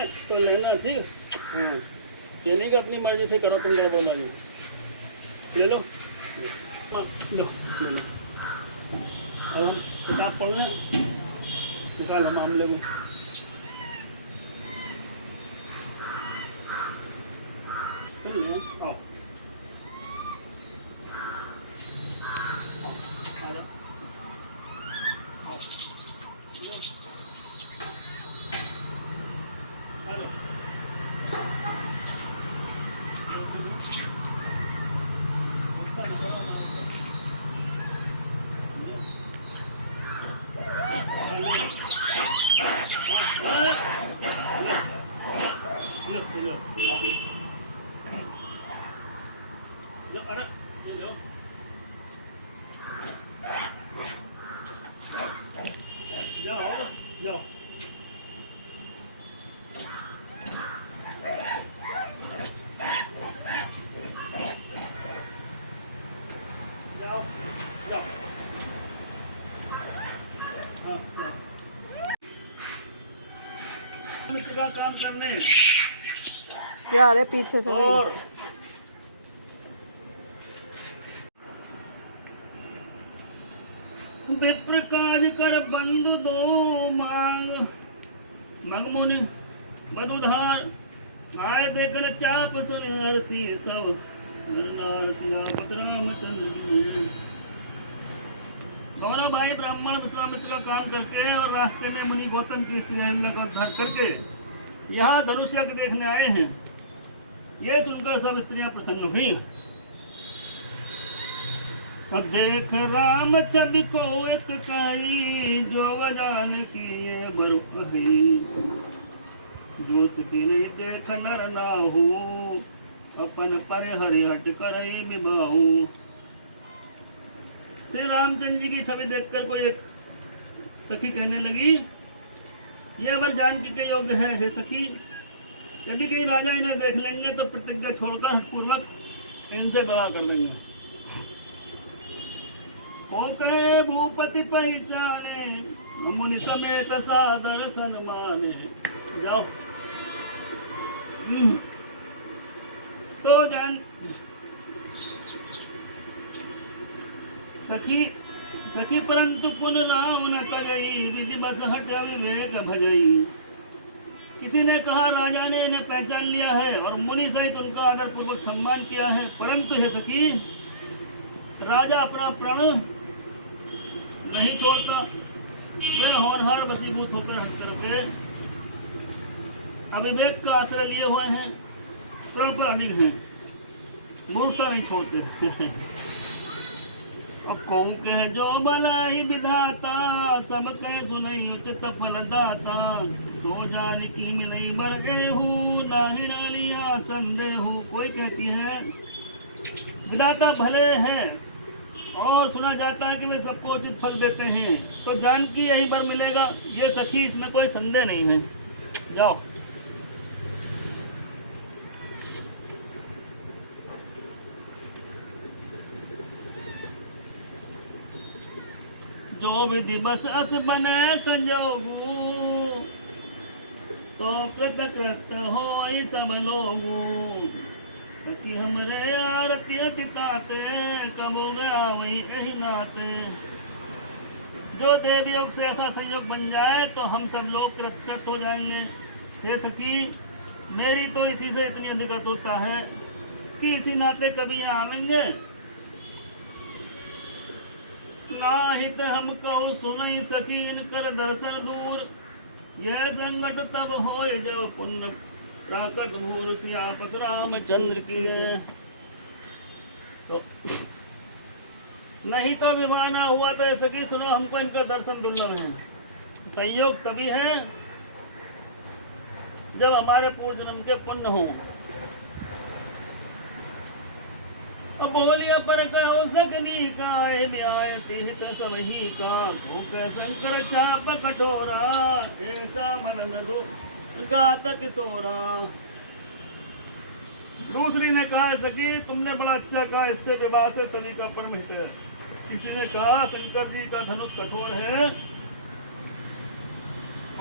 है तो लेना, ठीक। हाँ, ये नहीं कि अपनी मर्जी से करो तुम गड़बड़बाजी। ले लो, हाँ, लो ले लो। अब हम किताब पढ़ लें, निकालो मामले को। चल लें, आओ आ जाओ। हेलो, गुस्सा नहीं करो ना। काम करने पीछे से और विप्रकाज कर बंद दो मांग, मगमुन मधुधार आय देखन चाप सुन हरसी सब नर नार सियापत रामचंद्र की। दोनों भाई ब्राह्मण विश्वामित्र का काम करके और रास्ते में मुनि गौतम की स्त्री अहिल्या का उद्धार करके यहाँ धनुष यज्ञ देखने आए हैं। ये सुनकर सब स्त्रियां प्रसन्न हुई। अब देख राम छवि को एक कही, जो जान की ये बरही, जो सकी नहीं देख नर नाहू, अपन पर हरि हट कर विबाहू। श्री रामचंद्र जी की छवि देखकर कोई एक सखी कहने लगी, यह वर जानकी के योग्य है। हे सखी, यदि कहीं राजा इन्हें देख लेंगे तो प्रतिज्ञा छोड़कर हठपूर्वक इनसे विवाह कर लेंगे। को कहे भूपति पहचाने, मुनि समेत सादर सन्माने। जाओ। तो जान सखी सखी परंतु पुन राव न तजई, विधि बस हट विवेक भजई। किसी ने कहा राजा ने इन्हें पहचान लिया है और मुनि सहित उनका आदर पूर्वक सम्मान किया है, परंतु हे सखी, राजा अपना प्रण नहीं छोड़ता। वे होनहार वशीभूत होकर हट करके अविवेक का आश्रय लिए हुए हैं, प्रण पर अडिग हैं, मूर्खता नहीं छोड़ते। अब कहूँ कह जो भलाई विधाता, सब कह सुनई उचित फलदाता। तो जान की मिलई बर एहू, नाहि लिया संदेहू। कोई कहती है विधाता भले हैं और सुना जाता है कि वे सबको उचित फल देते हैं, तो जानकी यही बर मिलेगा, ये सखी इसमें कोई संदेह नहीं है। जाओ। जो विधि बस अस बने संजोगू, तो कृतकृत हो सब लोगू। सखी हमरे आरती ताते, कब हो गया वही यही नाते। जो देव योग से ऐसा संयोग बन जाए तो हम सब लोग कृतकृत हो जाएंगे। हे सखी, मेरी तो इसी से इतनी अधिक आतुरता है कि इसी नाते कभी यहाँ आवेंगे। नाहित हम कहो सुनई सखी, इनकर दर्शन दूर। यह संकट तब होए जब पुण्य प्राकट भूर, सियापत रामचंद्र की जय। तो नहीं तो विवाह ना हुआ तो सखी सुनो, हमको इनका दर्शन दुर्लभ है। संयोग तभी है जब हमारे पूर्व जन्म के पुण्य हों। अब बोलिया पर कहो सकनी का, ब्यायति हित सब ही का। शंकर चाप कठोरा, ऐसा मन मृदु गात किशोरा। दूसरी ने कहा सखी तुमने बड़ा अच्छा कहा, इससे विवाह से सभी का परम हित है। किसी ने कहा शंकर जी का धनुष कठोर है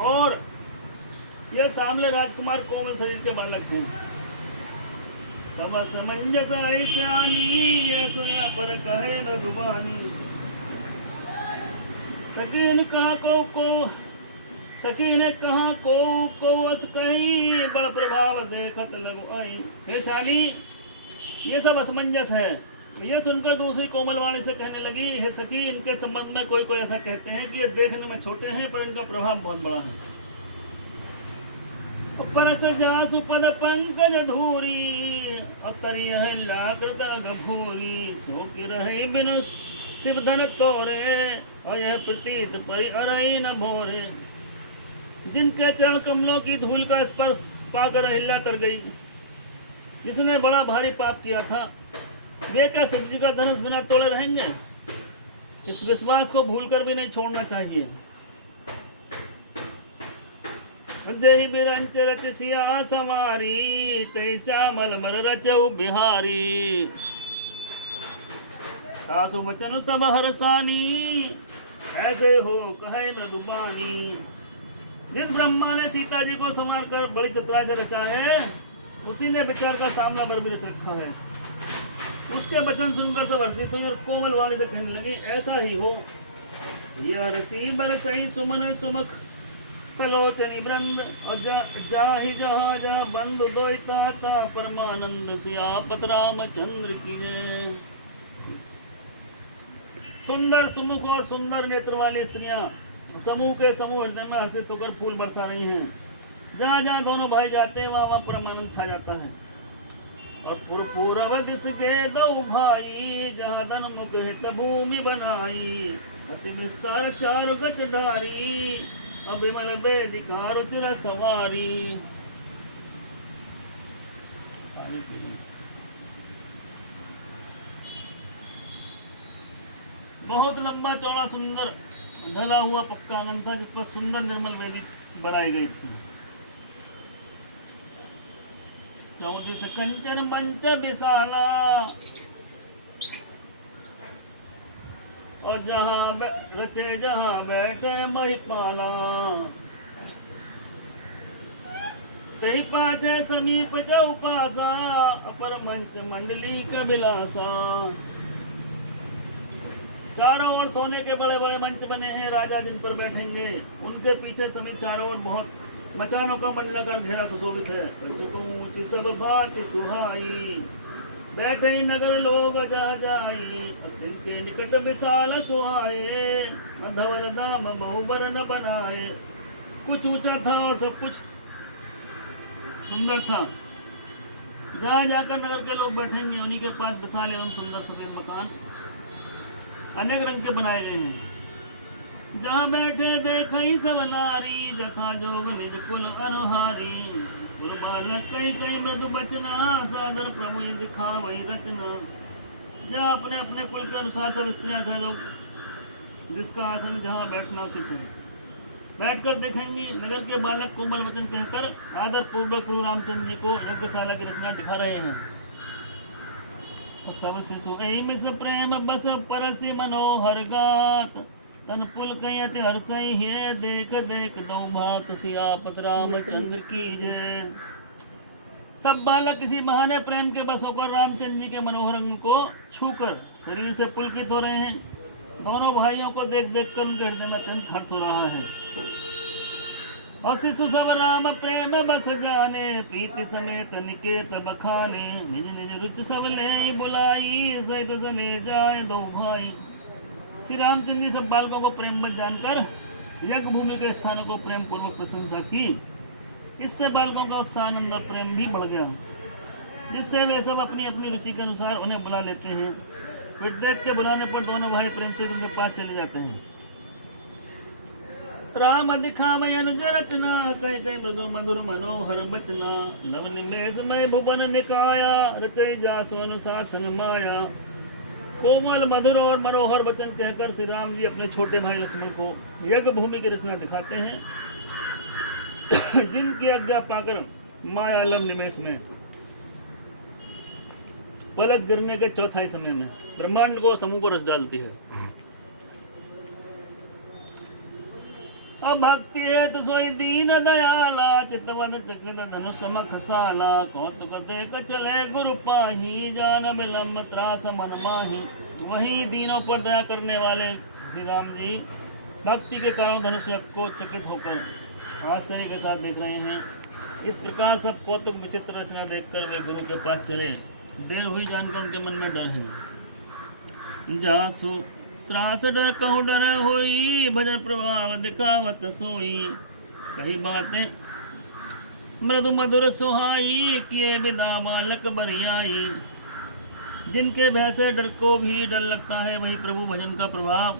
और ये सामले राजकुमार कोमल शरीर के बालक हैं। सब समंजस पर कहे न जुबानी, सकी ने कहा को अस कहीं, बड़ प्रभाव देखत लगु आई। हे शानी, ये सब असमंजस है। ये सुनकर दूसरी कोमल वाणी से कहने लगी, हे सखी, इनके संबंध में कोई कोई ऐसा कहते हैं कि ये देखने में छोटे हैं पर इनका प्रभाव बहुत बड़ा है। परस जासु पद पंकज धूरी, अतरिय लाकृत गभूरी, सो की रहे बिनु शिव धन तोरे, और यह प्रतीत परि अरई न भोरे। जिनके चरण कमलों की धूल का स्पर्श पाकर अहिल्या तर गई, जिसने बड़ा भारी पाप किया था, वे क्या शिव जी का धनुष बिना तोड़े रहेंगे? इस विश्वास को भूलकर भी नहीं छोड़ना चाहिए। जय बिरंच रच सिया सवारी, तै श्यामल बर रचऊ बिहारी। सासु वचन सब हरसानी, ऐसे हो कहे मृदुबानी। जिस ब्रह्मा ने सीता जी को संवार कर बड़ी चतुराई से रचा है, उसी ने विचार का सामना बर भी रच रखा है। उसके वचन सुनकर सब हर्षित हुई और कोमल वाणी से कहने लगी, ऐसा ही हो। यह रसी बरसई सुमन सुमुख, सलोचनी वृंद, और जाहि जहाँ जा बंधु दोइता ता, परमानंद सियापत रामचंद्र की जय। सुंदर सुमुख और सुंदर नेत्र वाली स्त्रियां समूह के समूह हृदय में हर्षित होकर फूल बरसा रही हैं। जहाँ जहाँ दोनों भाई जाते हैं वहाँ वहाँ परमानंद छा जाता है। और पूर्व दिस के दो भाई, जहाँ धन मुख हित भूमि बनाई, अति विस्तार चारु गच डारी, अभिमल वेदिका रुचिर सवारी। बहुत लंबा चौड़ा सुंदर ढला हुआ पक्का आंगन था, जिस पर सुंदर निर्मल वेदी बनाई गई थी। चौदिस कंचन मंच विशाला, और जहाँ बैठे महिपाला, तही पाछे समीप चौपासा, अपर मंच मंडली कबिलासा। चारों ओर सोने के बड़े बड़े मंच बने हैं, राजा जिन पर बैठेंगे। उनके पीछे समीप चारों ओर बहुत मचानों का मंडलाकार घेरा सुशोभित है। ऊंची सब भांति सुहाई, बैठे नगर लोग जा जाई, अतिल के निकट विशाल सुहाए, धवल दाम बहुबर न बनाए। कुछ ऊंचा था और सब कुछ सुंदर था। जहाँ जाकर नगर के लोग बैठेंगे, उन्हीं के पास विशाल एवं सुंदर सफेद मकान अनेक रंग के बनाए गए हैं। जहाँ बैठे देखई सब नारी, जथा जोग निज कुल अनुहारी। बालक कई कई मृदु बचना, सादर प्रभु दिखा वही रचना। जहाँ अपने अपने कुल के अनुसार सब स्त्रियां थे लोग, जिसका आसन जहाँ बैठना उचित है, बैठकर देखेंगी। नगर के बालक कोमल वचन कहकर आदर पूर्वक प्रभु रामचंद्र जी को यज्ञशाला की रचना दिखा रहे हैं। सब शिशु मिस प्रेम बस परसि मनोहर गात, तन पुल कयति हर्षई हे देख देख दो भात, सियापत रामचंद्र की जय। सब बालक किसी महाने प्रेम के बस होकर रामचंद्र जी के मनोहर अंग को छूकर शरीर से पुलकित हो रहे हैं। दोनों भाइयों को देख देख कर उनके हृदय में अत्यंत हर्ष हो रहा है। और शिशु सब राम प्रेम बस जाने, प्रीति समेत निकेत बखाने। निज निज रुचि सब ले बुलाई, सहित सने जाए दो भाई। श्री रामचंद्र जी सब बालकों को प्रेम बस जानकर यज्ञ भूमि के स्थानों को प्रेम पूर्वक प्रशंसा की। इससे बालकों का उत्साह, आनंद और प्रेम भी बढ़ गया, जिससे वे सब अपनी अपनी रुचि के अनुसार उन्हें बुला लेते हैं। फिर देख के बुलाने पर दोनों भाई प्रेम से उनके पास चले जाते हैं। राम दिखावै अनुज रचना, कई कई मृदु मधुर मनोहर बचना। नव निमेष मय भुवन निकाया, रचय जासु अनुशासन माया। कोमल मधुर और मनोहर वचन कहकर श्री राम जी अपने छोटे भाई लक्ष्मण को यज्ञ भूमि की रचना दिखाते हैं, जिनकी आज्ञा पाकर माया लव निमेष में, पलक गिरने के चौथाई समय में ब्रह्मांड को समूह को रच डालती है। अब भक्ति है तो सोई दीन दयाला, चितवद चकित धनुष मख साला, कौतुक देख चले गुरु पाही, जान विलम्ब त्रास मन माही। वही दीनों पर दया करने वाले श्री राम जी भक्ति के कारण धनुष को चकित होकर आश्चर्य के साथ देख रहे हैं। इस प्रकार सब कौतुक विचित्र रचना देखकर वे गुरु के पास चले। देर हुई जानकर उनके मन में डर है। जासु त्रास डर कहूँ डर होई, भजन प्रभाव दिखावत सोई। कई बातें मृदु मधुर सुहाई, किए विदा बालक बरियाई। जिनके भय से डर को भी डर लगता है, वही प्रभु भजन का प्रभाव,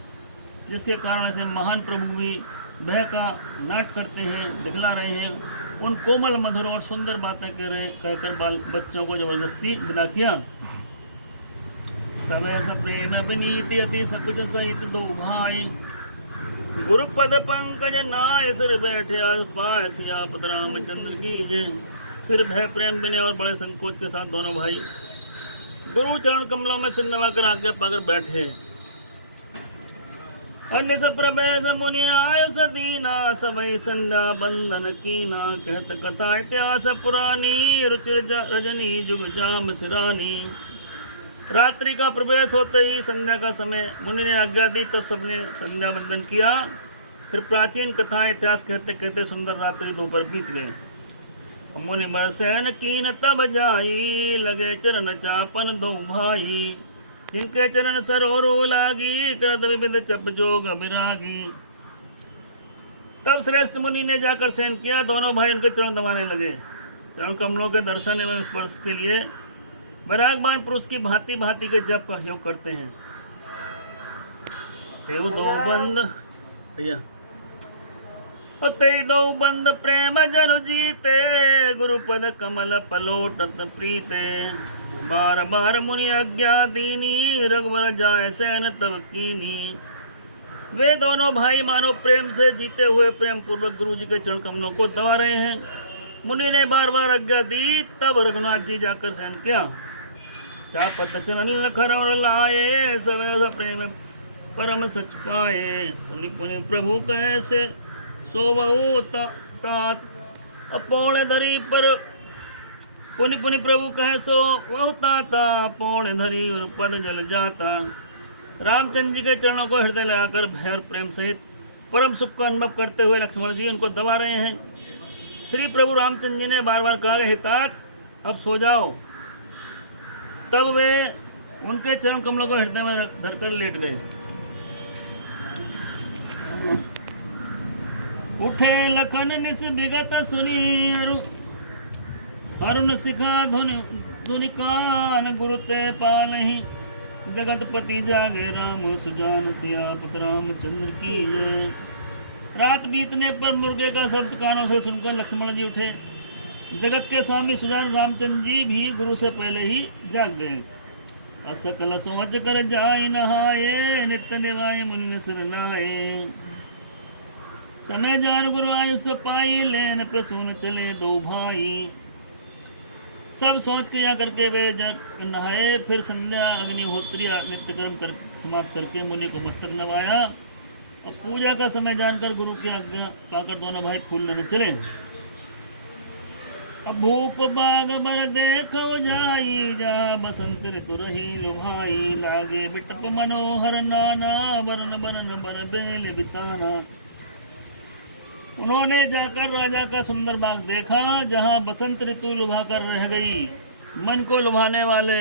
जिसके कारण ऐसे महान प्रभु भी भय का नाट करते हैं, दिखला रहे हैं। उन कोमल मधुर और सुंदर बातें कहकर बाल बच्चों को जबरदस्ती विदा किया। समय प्रेम विनीति अति सकुच सहित दो भाई, गुरुपद पंकज नाय सिर बैठे आज पाय, सियापत रामचंद्र की जय। फिर भय प्रेम विनय और बड़े संकोच के साथ दोनों भाई गुरु चरण कमलों में सिर नवाकर आगे पाकर बैठे। अनिस प्रभेद मुनि आयुष दीना, सबई संध्या बंधन कीना। कहत कथा इतिहास पुरानी, रुचिर रजनी जुग जाम सिरानी। रात्रि का प्रवेश होते ही संध्या का समय मुनि ने आज्ञा दी, तब सबने संध्या वंदन किया। फिर प्राचीन कथाएं इतिहास कहते कहते सुंदर रात्रि दोपहर बीत गए। मुनि बरसैन कीन तब जाई, लगे चरण चापन दो भाई। जिनके चरण सरोरो लागी, करत विविध चप जोग अभिरागी। तब श्रेष्ठ मुनि ने जाकर शयन किया, दोनों भाई उनके चरण दबाने लगे। चरण कमलों के दर्शन एवं स्पर्श के लिए वैरागमान पुरुष की भांति भांति के जप का योग करते हैं। दो बंद दो बंद प्रेम जरु जीते, गुरुपद कमल पलोटत प्रीते। बार बार मुनि आज्ञा दीनी, रघुवर जाय सैन तब कीनी। वे दोनों भाई मानो प्रेम से जीते हुए प्रेम पूर्वक गुरु जी के चरण कमलों को दबा रहे हैं। मुनि ने बार बार आज्ञा दी, तब रघुनाथ जी जाकर शयन किया। चापत चरण लखर और लाए, सवै प्रेम परम सच पाए। पुनि पुनि प्रभु कैसे सोवहु तात, अपौण धरी पर पुनि पुनि प्रभु कह सो वह ताता, पौण धरी और पद जल जाता। रामचंद्र जी के चरणों को हृदय लगाकर भय और प्रेम सहित परम सुख का अनुभव करते हुए लक्ष्मण जी उनको दबा रहे हैं। श्री प्रभु रामचंद्र जी ने बार बार कहा, हे तात अब सो जाओ। तब वे उनके चरण कमलों को हृदय में धरकर लेट गए। उठे लखन निस विगत सुनी, अरुण शिखा धुनि कान। गुरु ते पालहि जगतपति जागे, राम सुजान सियापत रामचंद्र की जय। रात बीतने पर मुर्गे का शब्द कानों से सुनकर लक्ष्मण जी उठे। जगत के स्वामी सुजान रामचंद्र जी भी गुरु से पहले ही जाग गए। असकल सोच कर जाय नहाए, नित्य निवाय मुनि सिर नाये। समय जान गुरु आयुष पाई, लेन प्रसून चले दो भाई। सब सोच क्रिया करके वे जग नहाए। फिर संध्या अग्निहोत्री नित्य कर्म कर समाप्त करके मुनि को मस्तक नवाया और पूजा का समय जानकर गुरु की आज्ञा पाकर दोनों भाई फूल लेने चले। अब भूप बाग बर देखो जाई, जा बसंत ऋतु रही लुभाई। लागे बिटप मनोहर नाना, बरन बरन बर बेल बिताना। उन्होंने जाकर राजा का सुंदर बाग देखा, जहां बसंत ऋतु लुभा कर रह गई। मन को लुभाने वाले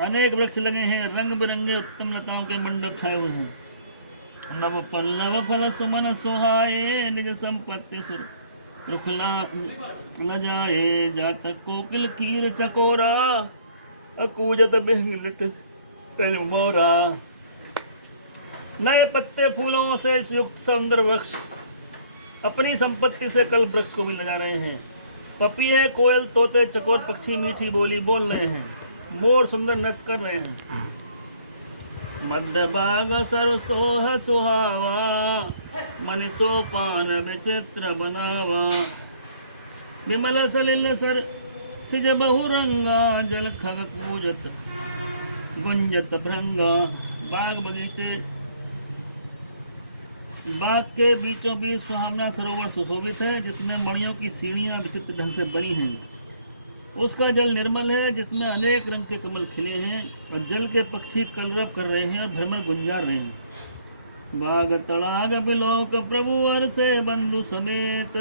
अनेक वृक्ष लगे हैं, रंग बिरंगे उत्तम लताओं के मंडप छाए हुए हैं। नव पल्लव फल सुमन सुहाए, निज संपत्ति सुर रुखला न जाए। जातक कोकिल खीर चकोरा, अकूजत बिहंगिलित कल मोरा। नए पत्ते फूलों से युक्त सुंदर वृक्ष अपनी संपत्ति से कल वृक्ष को भी लगा रहे हैं। पपीहे, कोयल, तोते, चकोर पक्षी मीठी बोली बोल रहे हैं। मोर सुंदर नृत्य कर रहे हैं। मध्य बाग सरसोह सुहावा, मन सोपान विचित्र बनावा। विमल सलिल सर सिज बहुरंगा, जल खग कूजत गुंजत भृंगा। बाग बगीचे बाग के बीचों बीच सुहावना सरोवर सुशोभित है, जिसमें मणियों की सीढ़ियां विचित्र ढंग से बनी हैं। उसका जल निर्मल है, जिसमें अनेक रंग के कमल खिले हैं और जल के पक्षी कलरव कर रहे हैं और भ्रमर गुंजार रहे हैं। बाग तड़ाग बिलोक प्रभु वर से बंधु समेत,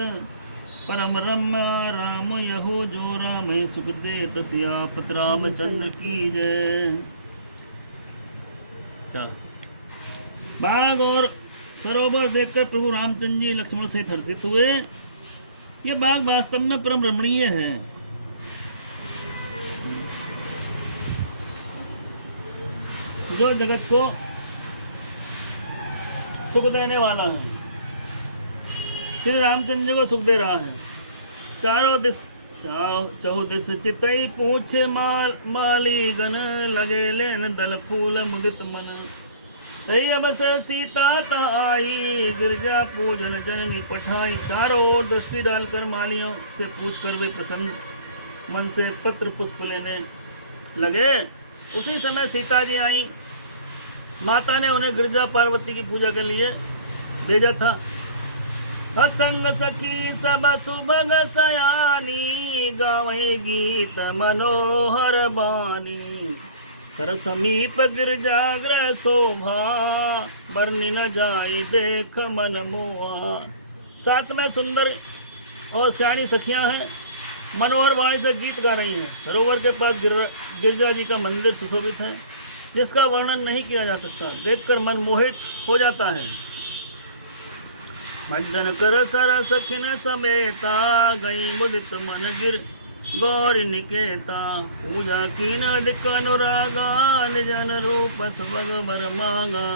परम रम्य राम यहो जो राम सुख दे तसियापत रामचंद्र की जय। बाग और सरोवर देखकर प्रभु रामचंद्र जी लक्ष्मण से हर्षित हुए। ये बाग वास्तव में परम रमणीय है। जो जगत को सुख देने वाला है, श्री रामचंद्र जी को सुख दे रहा है। चारों दिश चौदिस चितई पूछे माली गण, लगे लेन दल फूल मुदित मन। तई अबस सीता आई, गिरजा पूजन जननी पठाई। चारों ओर दृष्टि डालकर मालियों से पूछकर वे प्रसन्न मन से पत्र पुष्प लेने लगे। उसी समय सीता जी आई। माता ने उन्हें गिरजा पार्वती की पूजा के लिए भेजा था। असंग सखी सब सुबग सयानी, गावई गीत मनोहर बानी। सर समीप गिरजाग्र शोभा, बरनी न जाई देख मन मोहा। साथ में सुंदर और सियाणी सखियां हैं, मनोहर वाणी से गीत गा रही हैं। सरोवर के पास गिरजा जी का मंदिर सुशोभित है, जिसका वर्णन नहीं किया जा सकता। देखकर मन मोहित हो जाता है। भजन कर सर सखिन समेता, गई मुदित मन गिर गौरी निकेता। पूजा कीन अधिक अनुरागा, निजन रूप सुबग बर मांगा।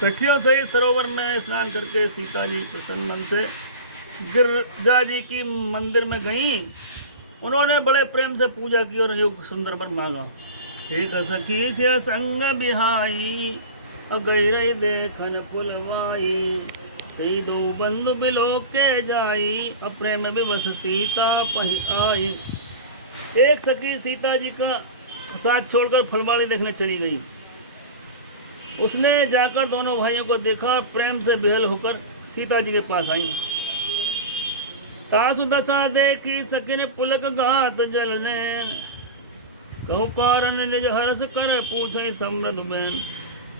सखियों से सरोवर में स्नान करके सीता जी प्रसन्न मन से गिरजा जी की मंदिर में गईं। उन्होंने बड़े प्रेम से पूजा की और योग सुंदर वर मांगा। एक सखी से संग बिहाई, गई रही देखन फुलवाई। कई दो बंधु बिलो के जाई, अप्रेम विवश सीता पही आई। एक सखी सीता जी का साथ छोड़कर फुलवाड़ी देखने चली गई। उसने जाकर दोनों भाइयों को देखा, प्रेम से बेहल होकर सीता जी के पास आई। तासु दशा देखी सखिन पुलक घात जलने, कहु कारण निज हर्ष कर पूछे समृद्ध बैन।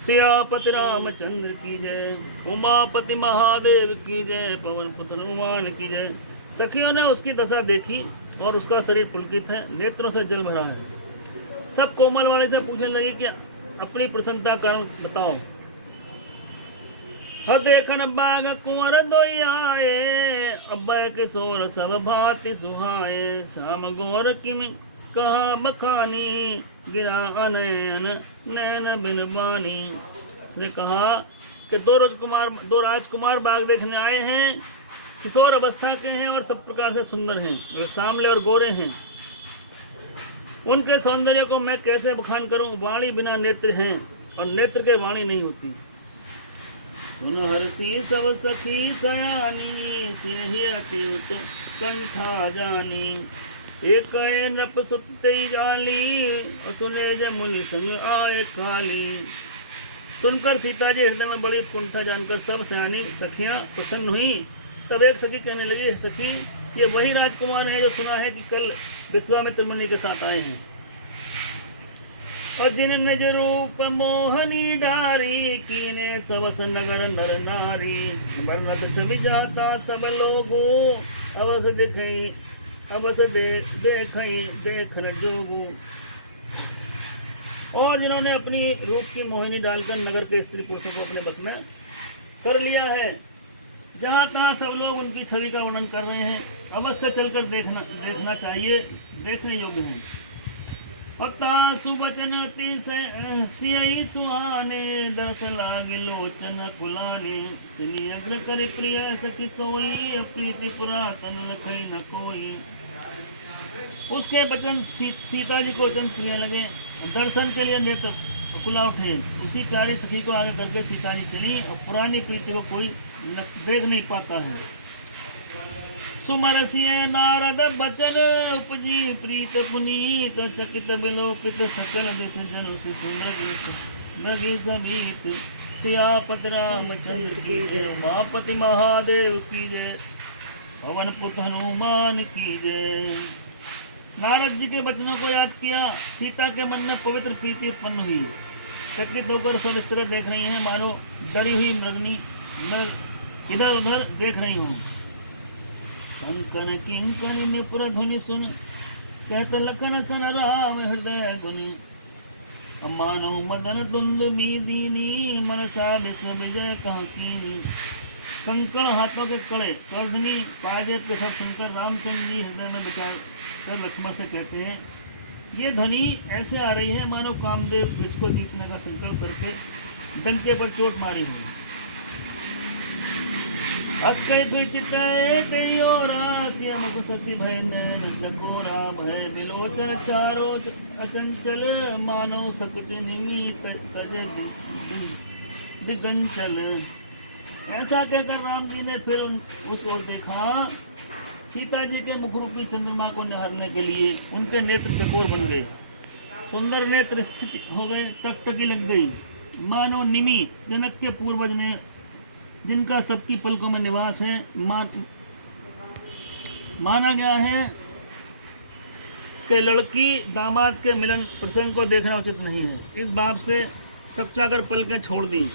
सियापति रामचंद्र की जय, उमापति महादेव की जय, पवन पुत्र हनुमान की जय। सखियों ने उसकी दशा देखी और उसका शरीर पुलकित है, नेत्रों से जल भरा है। सब कोमल वाणी से पूछने लगे कि अपनी प्रसन्नता कारण बताओ। देखन बाग कुंवर दोई आए, अब्बय किशोर सब भांति सुहाए। श्याम गौर किम कहा बखानी, गिरा अनयन नैन बिन बानी। उसने कहा कि दो राजकुमार बाग देखने आए हैं, किशोर अवस्था के हैं और सब प्रकार से सुंदर हैं। वे सांवले और गोरे हैं। उनके सौंदर्य को मैं कैसे बखान करूं। वाणी बिना नेत्र हैं और नेत्र के वाणी नहीं होती। सुन हरसी सब सखी सयानी, सिहि अतिउत कंठा जानी। एक नृप सुते जाली, सुने जमुनि संग आए काली। सुनकर सीता जी हृदय में बड़ी कुंठा जानकर सब सयानी सखियां प्रसन्न हुई। तब एक सखी कहने लगी, सखी ये वही राजकुमार है जो सुना है कि कल विश्वामित्र मुनि के साथ आए हैं, और जिन निज रूप मोहनी डारी, कीने सबस नगर नर नारी। वर्णत छवि जाता सब लोगो, अवस दिखई अवस देखन जोगो। और जिन्होंने अपनी रूप की मोहिनी डालकर नगर के स्त्री पुरुषों को अपने बस में कर लिया है, जहाँ तहाँ सब लोग उनकी छवि का वर्णन कर रहे हैं। अवश्य चलकर देखना चाहिए, देखने योग्य हैं। सुबचन सियई सुहाने, दरस लागे लोचन कुलाने। सुनी अग्र कर प्रिय सखी सोई, अप्रीति पुरातन लखई न कोई। उसके वचन सीता जी को अत्यंत प्रिय लगे, दर्शन के लिए नेत्र खुला उठे। उसी प्यारी सखी को आगे करके सीता जी चली और पुरानी प्रीति को कोई देख नहीं पाता है। सुमरसिय नारद बचन, उपजी प्रीत पुनीत। चकित बिलोकित सकल दिस जनु सुंदर मृगी समीप सियापत रामचंद्र की जय। उमापति महादेव की जय। पवन पुत्र हनुमान की जय। नारद जी के वचनों को याद किया। सीता के मन में पवित्र प्रीति उत्पन्न हुई। चकित होकर सब इस तरह देख रही हैं मानो डरी हुई मृगनी इधर उधर देख रही हूँ। कंकन किंकन निपुर ध्वनि सुन कहते लखन सन राम हृदय गुनि। मानो मदन तुंद दीनी मनसा विश्व विजय कहाँ की। कंकण हाथों के कड़े कर्दनी पाजेब के सब सुनकर रामचंद्र जी हृदय में विचार कर लक्ष्मण से कहते हैं ये ध्वनि ऐसे आ रही है मानो कामदेव विश्व को जीतने का संकल्प करके डंके पर चोट मारी हो। अस्कई फिर चित्तय मुख ससी भय नैन चकोरा भय विलोचन चारो अचंचल मानव सकुच निमी तजे दिगंचल। ऐसा कहकर राम जी ने फिर उस ओर देखा। सीता जी के मुख रूपी चंद्रमा को निहारने के लिए उनके नेत्र चकोर बन गए। सुंदर नेत्र स्थित हो गए, टकटकी लग गई मानो निमी जनक के पूर्वज ने जिनका सबकी पलकों में निवास है माना गया है कि लड़की दामाद के मिलन प्रसंग को देखना उचित नहीं है। इस बात से चकचाकर पलकें छोड़ दी,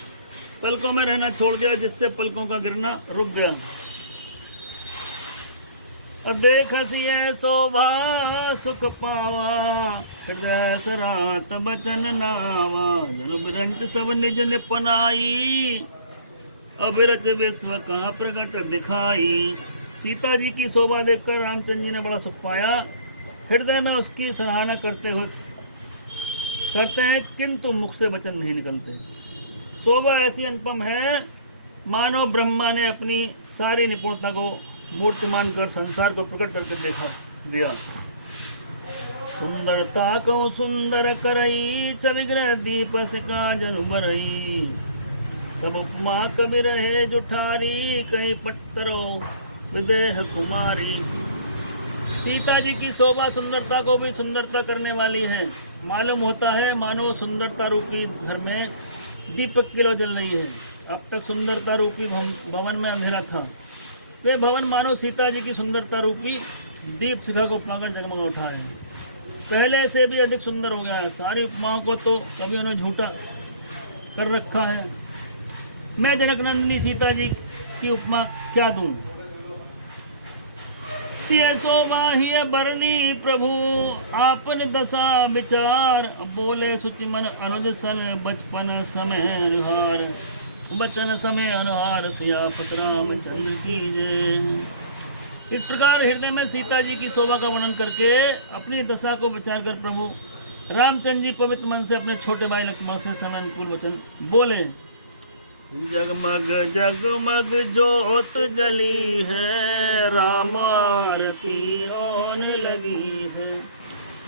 पलकों में रहना छोड़ दिया, जिससे पलकों का गिरना रुक गया। अब देख हसिए शोभा सुख पावा हृदय सरात बचन नावा। जन बिरंच सब निज निपनाई अविरच विश्व कहाँ प्रकट दिखाई। सीता जी की शोभा देखकर रामचंद्र जी ने बड़ा सुख पाया। हृदय में उसकी सराहना करते हैं किंतु मुख से वचन नहीं निकलते। शोभा ऐसी अनुपम है मानो ब्रह्मा ने अपनी सारी निपुणता को मूर्तिमान कर संसार को प्रकट करके देखा दिया। सुंदरता को सुंदर करई चविग्रह दीप का जन बरई। सब उपमा कवि रहे जुठारी कहीं पट्टरो विदेह कुमारी। सीता जी की शोभा सुंदरता को भी सुंदरता करने वाली है। मालूम होता है मानो सुंदरता रूपी घर में दीपक किलो जल रही है। अब तक सुंदरता रूपी भवन में अंधेरा था, वे भवन मानो सीता जी की सुंदरता रूपी दीप शिखा को पाकर जगमगा उठा है। पहले से भी अधिक सुंदर हो गया है। सारी उपमाओं को तो कवियों ने झूठा कर रखा है। मैं जनक नंदिनी सीता जी की उपमा क्या दूं। सिय शोभा ही बरनी प्रभु आपन दशा विचार। बोले सुचि मन अनुज सन बचपन समय अनुहार। बचन समय अनुहार सियापत रामचंद्र की जय। इस प्रकार हृदय में सीता जी की शोभा का वर्णन करके अपनी दशा को विचार कर प्रभु रामचंद्र जी पवित्र मन से अपने छोटे भाई लक्ष्मण से समय अनुकूल वचन बोले। जगमग जगमग जोत जली है राम आरती होने लगी है।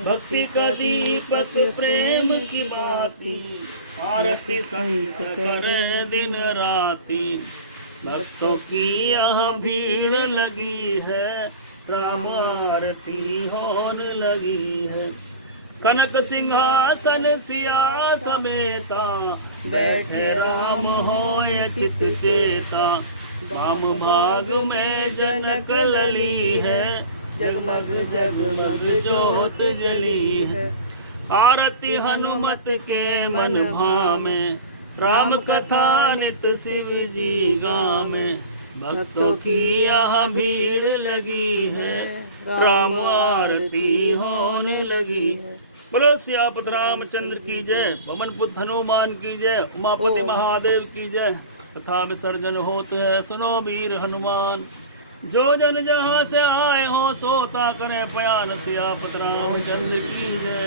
भक्ति का दीपक प्रेम की बाती आरती संत करे दिन राती। भक्तों की यह भीड़ लगी है राम आरती होने लगी है। कनक सिंहासन सिया समेता बैठे राम होय चित चेता। वाम भाग में जनक लली है जगमग जगमग जोत जली है। आरती हनुमत के मन भामे राम कथा नित शिव जी गामे। भक्तों की यहाँ भीड़ लगी है राम आरती होने लगी। बोलो सियापत रामचंद्र की जय। पवन पुत्र हनुमान की जय। उमापति महादेव की जय। तथा विसर्जन होते है सुनो वीर हनुमान। जो जन जहाँ से आए हो सोता करे पयान। सियापत रामचंद्र की जय।